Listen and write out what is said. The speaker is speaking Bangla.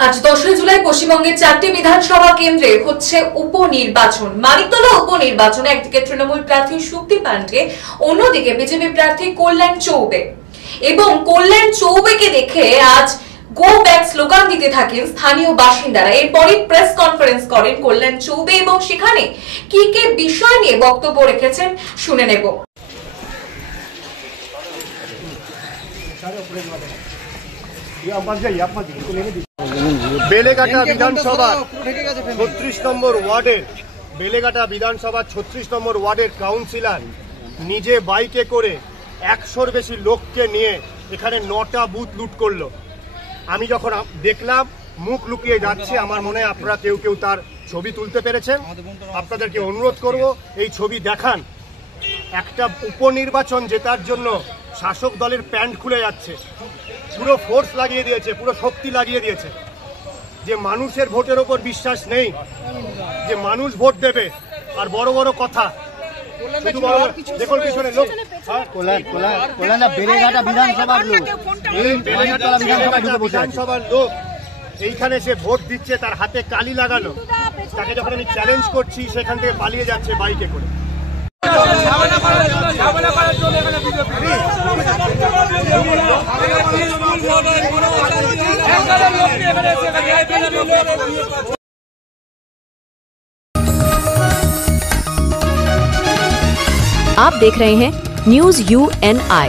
আজ 10 জুলাই পশ্চিমবঙ্গের 4টি বিধানসভা কেন্দ্রে হচ্ছে উপনির্বাচন। মানিকতলা উপনির্বাচনে একদিকে তৃণমূল প্রার্থী সুপ্তি পান্ডে, অন্যদিকে বিজেপি প্রার্থী কল্যাণ চৌবে। এবং কল্যাণ চৌবেকে দেখে আজ গো ব্যাক স্লোগান দিতে থাকেন স্থানীয় বাসিন্দারা। এরপরই প্রেস কনফারেন্স করেন কল্যাণ চৌবে এবং সেখানে কি কি বিষয় নিয়ে বক্তব্য রেখেছেন শুনে নেব। বেলেঘাটা বিধানসভা 36 নম্বর ওয়ার্ডের বেলেঘাটা বিধানসভা 36 নম্বর ওয়ার্ডের কাউন্সিলর নিজে বাইকে করে 100-র বেশি লোককে নিয়ে এখানে 9টা বুথ লুট করলো। আমি যখন দেখলাম মুখ লুকিয়ে যাচ্ছে, আমার মনে হয় আপনারা কেউ কেউ তার ছবি তুলতে পেরেছেন। আপনাদেরকে অনুরোধ করব এই ছবি দেখান। একটা উপনির্বাচন জেতার জন্য শাসক দলের প্যান্ট খুলে যাচ্ছে, পুরো ফোর্স লাগিয়ে দিয়েছে, পুরো শক্তি লাগিয়ে দিয়েছে। যে মানুষের ভোটের ওপর বিশ্বাস নেই, যে মানুষ ভোট দেবে, আর বড় বড় কথা। দেখুন পিছনে লোক, বেলেঘাটা বিধানসভার লোক এইখানে সে ভোট দিচ্ছে, তার হাতে কালি লাগানো। তাকে যখন আমি চ্যালেঞ্জ করছি সেখান থেকে পালিয়ে যাচ্ছে বাইকে করে। आप देख रहे हैं न्यूज़ UNI।